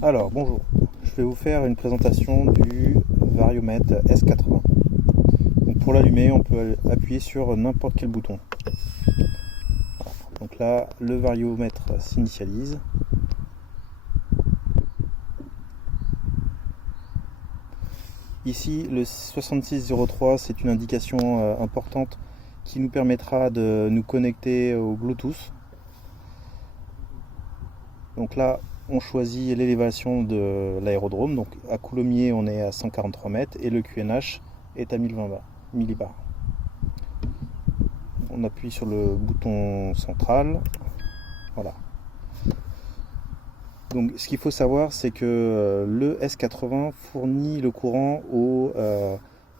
Alors, bonjour, je vais vous faire une présentation du variomètre S80. Donc, pour l'allumer, on peut appuyer sur n'importe quel bouton. Donc là, le variomètre s'initialise. Ici, le 6603, c'est une indication importante qui nous permettra de nous connecter au Bluetooth. Donc là, on choisit l'élévation de l'aérodrome. Donc à Coulommiers, on est à 143 mètres et le QNH est à 1020 millibars. On appuie sur le bouton central. Voilà. Donc ce qu'il faut savoir, c'est que le S80 fournit le courant au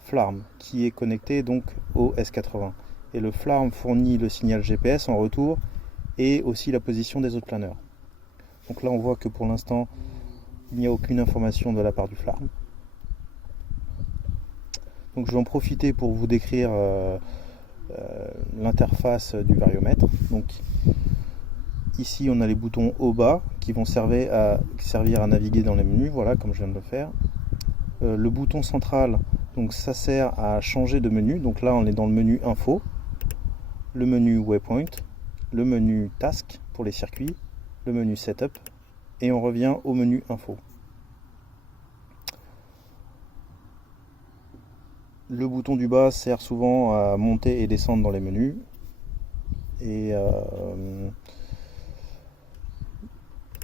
FLARM qui est connecté donc au S80. Et le FLARM fournit le signal GPS en retour et aussi la position des autres planeurs. Donc là, on voit que pour l'instant, il n'y a aucune information de la part du FLARM. Donc je vais en profiter pour vous décrire l'interface du variomètre. Donc ici, on a les boutons haut-bas qui vont servir à naviguer dans les menus, voilà, comme je viens de le faire. Le bouton central, donc ça sert à changer de menu. Donc là, on est dans le menu Info, le menu Waypoint, le menu Task pour les circuits, le menu Setup, et on revient au menu Info. Le bouton du bas sert souvent à monter et descendre dans les menus. Et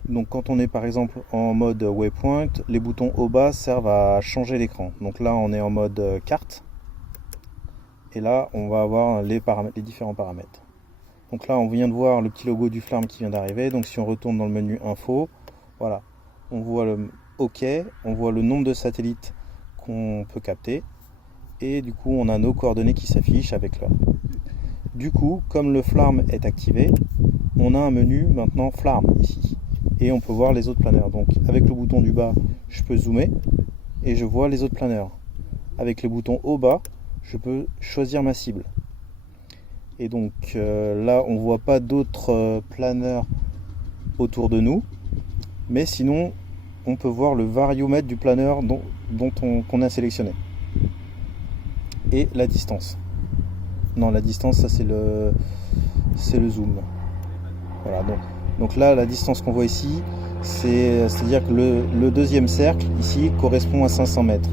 donc quand on est par exemple en mode Waypoint, les boutons au bas servent à changer l'écran. Donc là on est en mode carte. Et là on va avoir les différents paramètres. Donc là on vient de voir le petit logo du FLARM qui vient d'arriver. Donc si on retourne dans le menu Info, voilà, on voit le OK, on voit le nombre de satellites qu'on peut capter. Et du coup on a nos coordonnées qui s'affichent avec l'heure. Du coup, comme le FLARM est activé, on a un menu maintenant FLARM ici. Et on peut voir les autres planeurs. Donc avec le bouton du bas, je peux zoomer et je vois les autres planeurs. Avec le bouton au bas, je peux choisir ma cible. Et donc là, on ne voit pas d'autres planeurs autour de nous. Mais sinon, on peut voir le variomètre du planeur qu'on a sélectionné. Et la distance. Non, la distance, ça c'est le zoom. Voilà, donc là, la distance qu'on voit ici, c'est-à-dire que le deuxième cercle, ici, correspond à 500 mètres.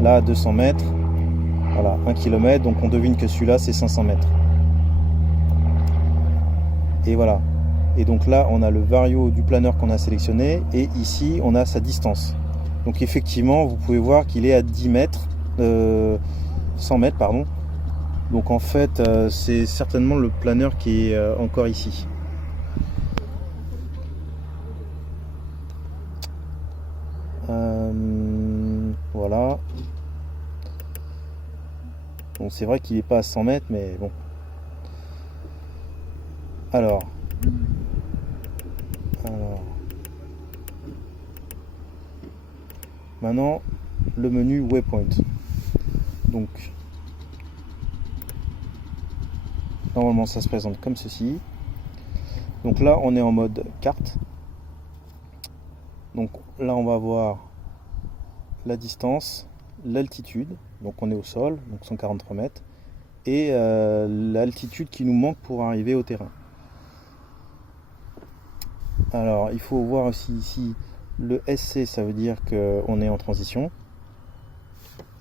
Là, 200 mètres, voilà, 1 km, donc on devine que celui-là, c'est 500 mètres. Et voilà. Et donc là, on a le vario du planeur qu'on a sélectionné, et ici, on a sa distance. Donc effectivement, vous pouvez voir qu'il est à 10 mètres, 100 mètres, pardon. Donc en fait, c'est certainement le planeur qui est encore ici. Voilà. Bon, c'est vrai qu'il n'est pas à 100 mètres, mais bon. Alors. Maintenant, le menu Waypoint. Donc, normalement, ça se présente comme ceci. Donc là, on est en mode carte. Donc là, on va voir la distance, l'altitude. Donc on est au sol, donc 143 mètres. Et l'altitude qui nous manque pour arriver au terrain. Alors, il faut voir aussi ici le SC, ça veut dire qu'on est en transition.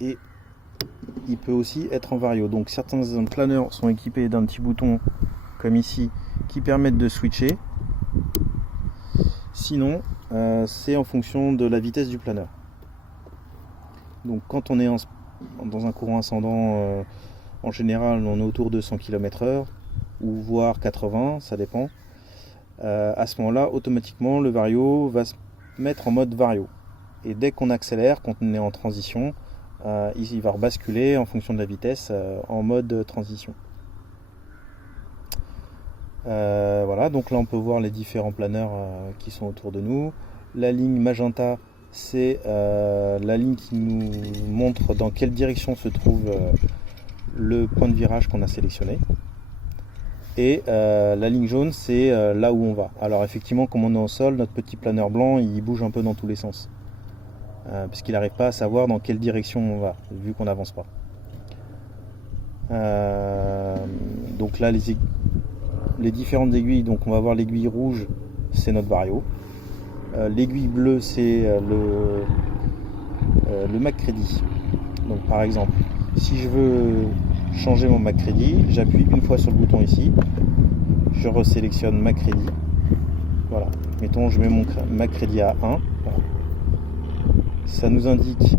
Et il peut aussi être en vario. Donc certains planeurs sont équipés d'un petit bouton comme ici qui permettent de switcher. Sinon, c'est en fonction de la vitesse du planeur. Donc quand on est dans un courant ascendant, en général on est autour de 100 km/h ou voire 80, ça dépend. À ce moment-là, automatiquement le vario va se mettre en mode vario. Et dès qu'on accélère, quand on est en transition, il va rebasculer en fonction de la vitesse en mode transition. Voilà, donc là on peut voir les différents planeurs qui sont autour de nous. La ligne magenta, c'est la ligne qui nous montre dans quelle direction se trouve le point de virage qu'on a sélectionné. Et la ligne jaune, c'est là où on va. Alors effectivement, comme on est au sol, notre petit planeur blanc, il bouge un peu dans tous les sens. Puisqu'il n'arrive pas à savoir dans quelle direction on va, vu qu'on n'avance pas. Donc là, les différentes aiguilles, donc on va voir l'aiguille rouge, c'est notre vario. L'aiguille bleue, c'est le MacCready. Donc par exemple, si je veux changer mon MacCready, j'appuie une fois sur le bouton ici, je resélectionne MacCready. Voilà, mettons je mets mon MacCready à 1. Voilà. Ça nous indique,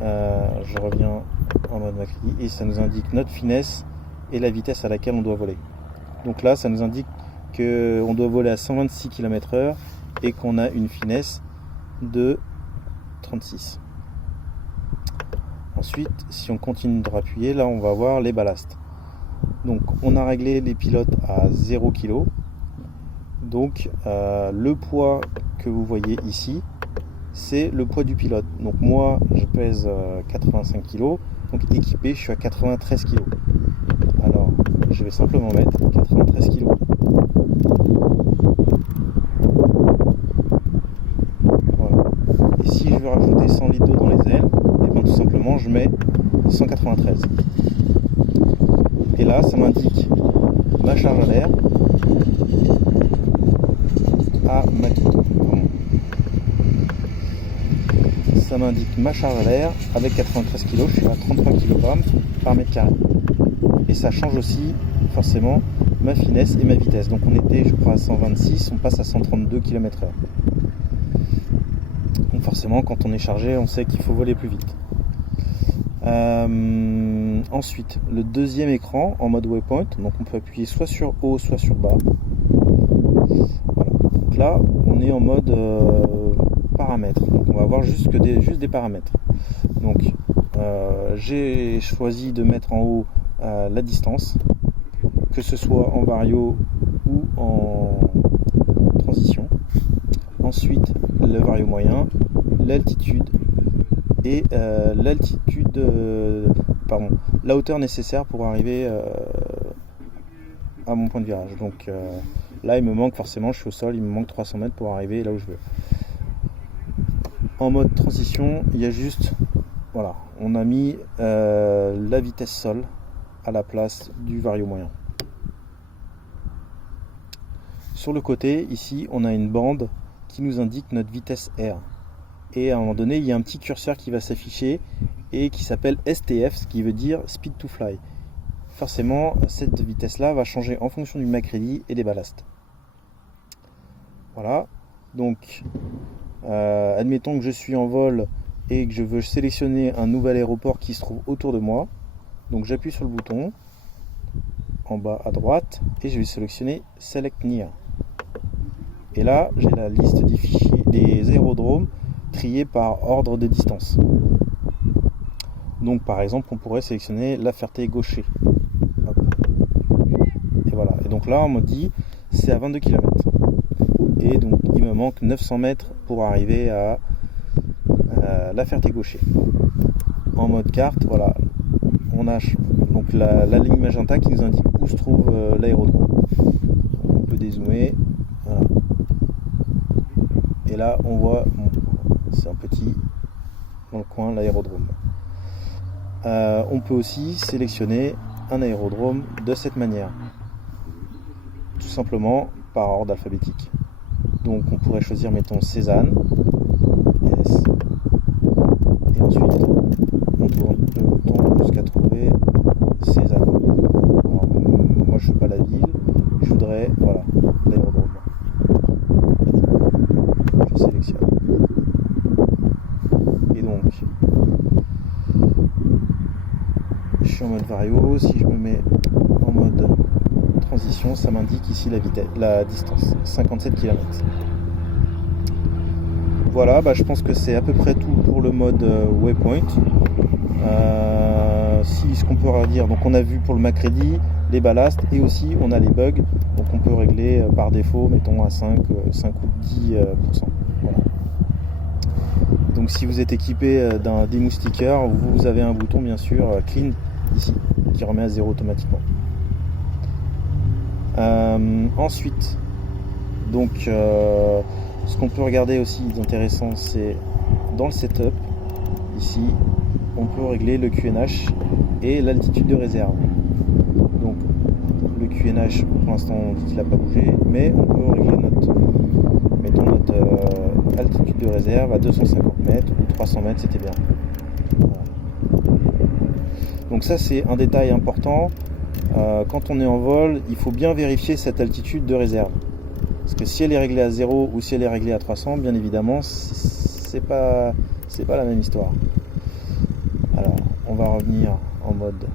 je reviens en mode MacCready, et ça nous indique notre finesse et la vitesse à laquelle on doit voler. Donc là, ça nous indique qu'on doit voler à 126 km/h et qu'on a une finesse de 36. Ensuite, si on continue de appuyer, là on va voir les ballasts. Donc on a réglé les pilotes à 0 kg. Donc le poids que vous voyez ici, c'est le poids du pilote. Donc moi je pèse 85 kg, donc équipé je suis à 93 kg. Alors je vais simplement mettre 93 kg. Voilà. Et si je veux rajouter 100 litres d'eau dans les ailes, et bien tout simplement je mets 193. Et là ça m'indique ma charge à l'air à ma ça m'indique ma charge à l'air avec 93 kg, je suis à 33 kg par mètre carré. Et ça change aussi forcément ma finesse et ma vitesse. Donc on était je crois à 126, on passe à 132 km/h. Donc forcément quand on est chargé, on sait qu'il faut voler plus vite. Ensuite, le deuxième écran en mode waypoint, donc on peut appuyer soit sur haut, soit sur bas. Voilà. Donc là, on est en mode paramètres. Donc on va avoir juste des paramètres. Donc j'ai choisi de mettre en haut la distance, que ce soit en vario ou en transition. Ensuite, le vario moyen, l'altitude et la hauteur nécessaire pour arriver à mon point de virage. Donc là il me manque forcément, je suis au sol, il me manque 300 mètres pour arriver là où je veux. En mode transition, il y a juste, voilà, on a mis la vitesse sol à la place du vario moyen. Sur le côté, ici, on a une bande qui nous indique notre vitesse R. Et à un moment donné, il y a un petit curseur qui va s'afficher et qui s'appelle STF, ce qui veut dire Speed to Fly. Forcément, cette vitesse-là va changer en fonction du MacCready et des ballasts. Voilà, donc admettons que je suis en vol et que je veux sélectionner un nouvel aéroport qui se trouve autour de moi. Donc j'appuie sur le bouton en bas à droite et je vais sélectionner Select Near. Et là, j'ai la liste des fichiers des aérodromes triés par ordre de distance. Donc par exemple, on pourrait sélectionner La Ferté-Gaucher. Et voilà. Et donc là, on me dit c'est à 22 km. Et donc il me manque 900 mètres pour arriver à La Ferté-Gaucher. En mode carte, voilà, on a donc la ligne magenta qui nous indique où se trouve l'aérodrome. On peut dézoomer. Voilà. Et là, on voit, c'est un petit dans le coin, l'aérodrome. On peut aussi sélectionner un aérodrome de cette manière, tout simplement par ordre alphabétique. Donc on pourrait choisir, mettons, Cézanne, S, et ensuite on tourne le bouton jusqu'à trouver Cézanne. Alors, moi je ne veux pas la ville, je voudrais, voilà, l'aérodrome. Je sélectionne. Et donc, je suis en mode vario, si je me mets en mode transition, ça m'indique ici la distance, 57 km. Voilà, je pense que c'est à peu près tout pour le mode waypoint. Ce qu'on peut redire, donc on a vu pour le MacCready les ballasts et aussi on a les bugs, donc on peut régler par défaut, mettons à 5 ou 10%. Voilà. Donc si vous êtes équipé d'un démoustiqueur, vous avez un bouton bien sûr clean ici qui remet à 0 automatiquement. Ensuite, donc, ce qu'on peut regarder aussi d'intéressant, c'est dans le setup, ici, on peut régler le QNH et l'altitude de réserve. Donc, le QNH, pour l'instant, on dit qu'il n'a pas bougé, mais on peut régler notre altitude de réserve à 250 mètres ou 300 mètres, c'était bien. Voilà. Donc ça, c'est un détail important. Quand on est en vol, il faut bien vérifier cette altitude de réserve. Parce que si elle est réglée à 0 ou si elle est réglée à 300, bien évidemment, c'est pas la même histoire. Alors, on va revenir en mode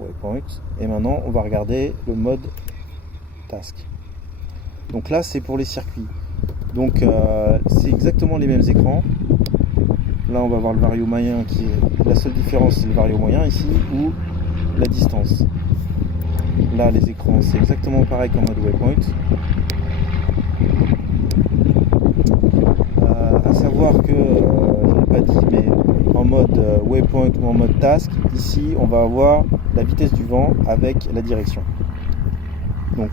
waypoint. Et maintenant, on va regarder le mode task. Donc là, c'est pour les circuits. Donc, c'est exactement les mêmes écrans. Là, on va voir le vario moyen qui est... La seule différence, c'est le vario moyen ici, ou la distance. Là, les écrans, c'est exactement pareil qu'en mode waypoint. À savoir que, je ne l'ai pas dit, mais en mode waypoint ou en mode task, ici, on va avoir la vitesse du vent avec la direction. Donc,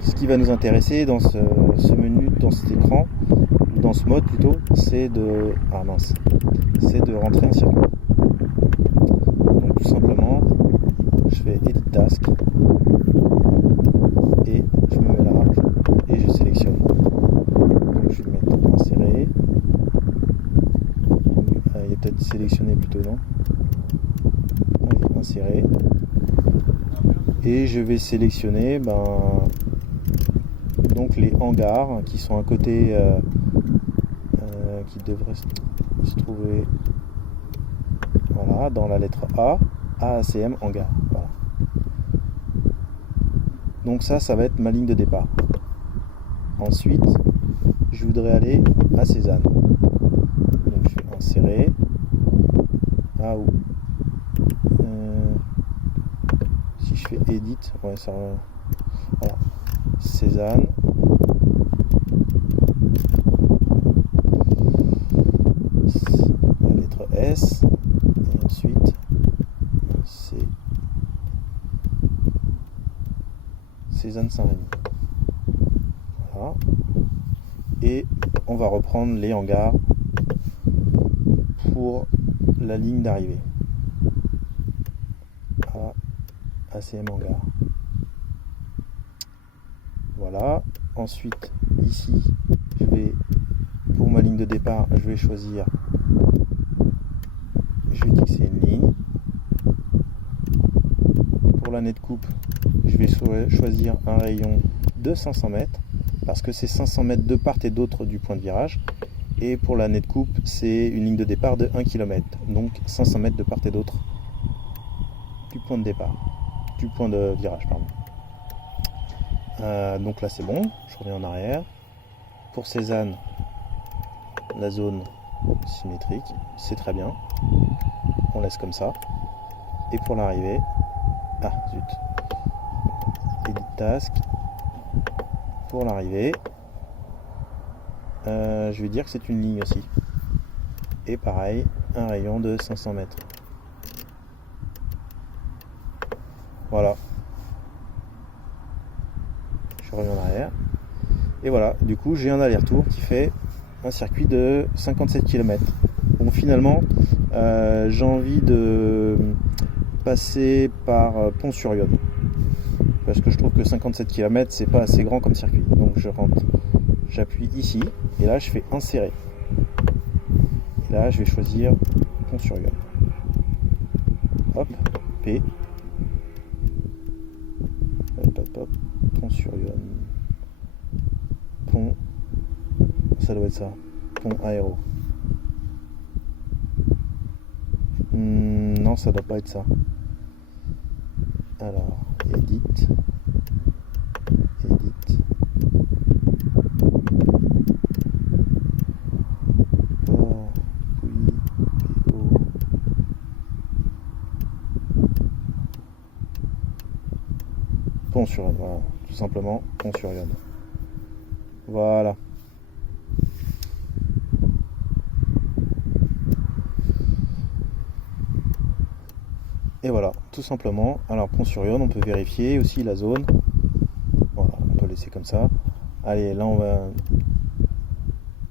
ce qui va nous intéresser dans ce menu, dans cet écran, dans ce mode plutôt, c'est de rentrer un circuit. Donc tout simplement, je fais Edit Task et je me mets là et je sélectionne. Donc je vais mettre insérer. Il est peut-être sélectionné plutôt, non? Allez, insérer. Et je vais sélectionner donc les hangars qui sont à côté, qui devraient se trouver voilà, dans la lettre A, AACM hangar. Voilà. Donc ça va être ma ligne de départ. Ensuite, je voudrais aller à Cézanne. Donc je fais insérer. Ah ou si je fais edit, ouais ça. Voilà. Cézanne. La lettre S. Et ensuite c'est Cézanne Saint-Rémy. Voilà. Et on va reprendre les hangars pour la ligne d'arrivée. ACM hangar. Voilà. Ensuite, ici, pour ma ligne de départ, je vais choisir, je vais fixer une ligne. Pour la nez de coupe, je vais choisir un rayon de 500 mètres, parce que c'est 500 mètres de part et d'autre du point de virage. Et pour la nez de coupe, c'est une ligne de départ de 1 km, donc 500 mètres de part et d'autre du point de départ, du point de virage, pardon. Donc là c'est bon, je reviens en arrière. Pour Cézanne, la zone symétrique, c'est très bien. On laisse comme ça. Et pour l'arrivée, ah zut, Edit Task. Pour l'arrivée, je vais dire que c'est une ligne aussi. Et pareil, un rayon de 500 mètres. Voilà. Je reviens en arrière. Et voilà, du coup, j'ai un aller-retour qui fait un circuit de 57 km. Bon, finalement, j'ai envie de passer par Pont-sur-Yonne. Parce que je trouve que 57 km, c'est pas assez grand comme circuit. Donc je rentre, j'appuie ici, et là je fais insérer. Et là, je vais choisir Pont-sur-Yonne. Hop, P. Hop, Pont-sur-Yonne. Pont, ça doit être ça. Pont aéro. Non, ça doit pas être ça. Alors, edit. Pont-sur-Yonne, voilà, tout simplement Pont-sur-Yonne. Voilà. Et voilà, tout simplement. Alors pont sur Yonne, on peut vérifier aussi la zone. Voilà, on peut laisser comme ça. Allez, là on va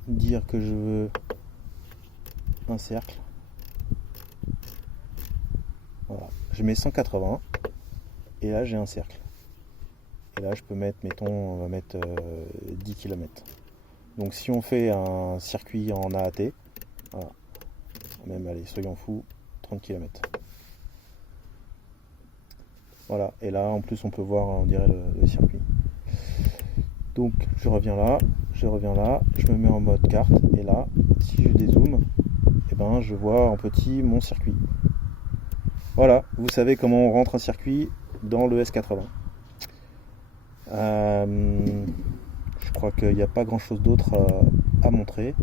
dire que je veux un cercle. Voilà, je mets 180 et là j'ai un cercle. Et là je peux mettre, mettons, on va mettre 10 km. Donc si on fait un circuit en AAT, voilà, même allez, soyons fous, 30 km. Voilà, et là en plus on peut voir, on dirait, le circuit. Donc je reviens là, je me mets en mode carte, et là, si je dézoome, et ben je vois en petit mon circuit. Voilà, vous savez comment on rentre un circuit dans le S80. Je crois qu'il n'y a pas grand chose d'autre à montrer.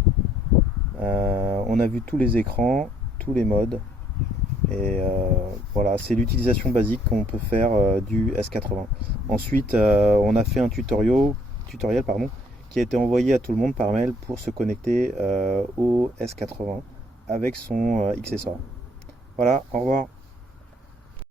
On a vu tous les écrans, tous les modes. Et voilà, c'est l'utilisation basique qu'on peut faire du S80. Ensuite, on a fait un tutoriel qui a été envoyé à tout le monde par mail pour se connecter au S80 avec son XSR. Voilà, au revoir.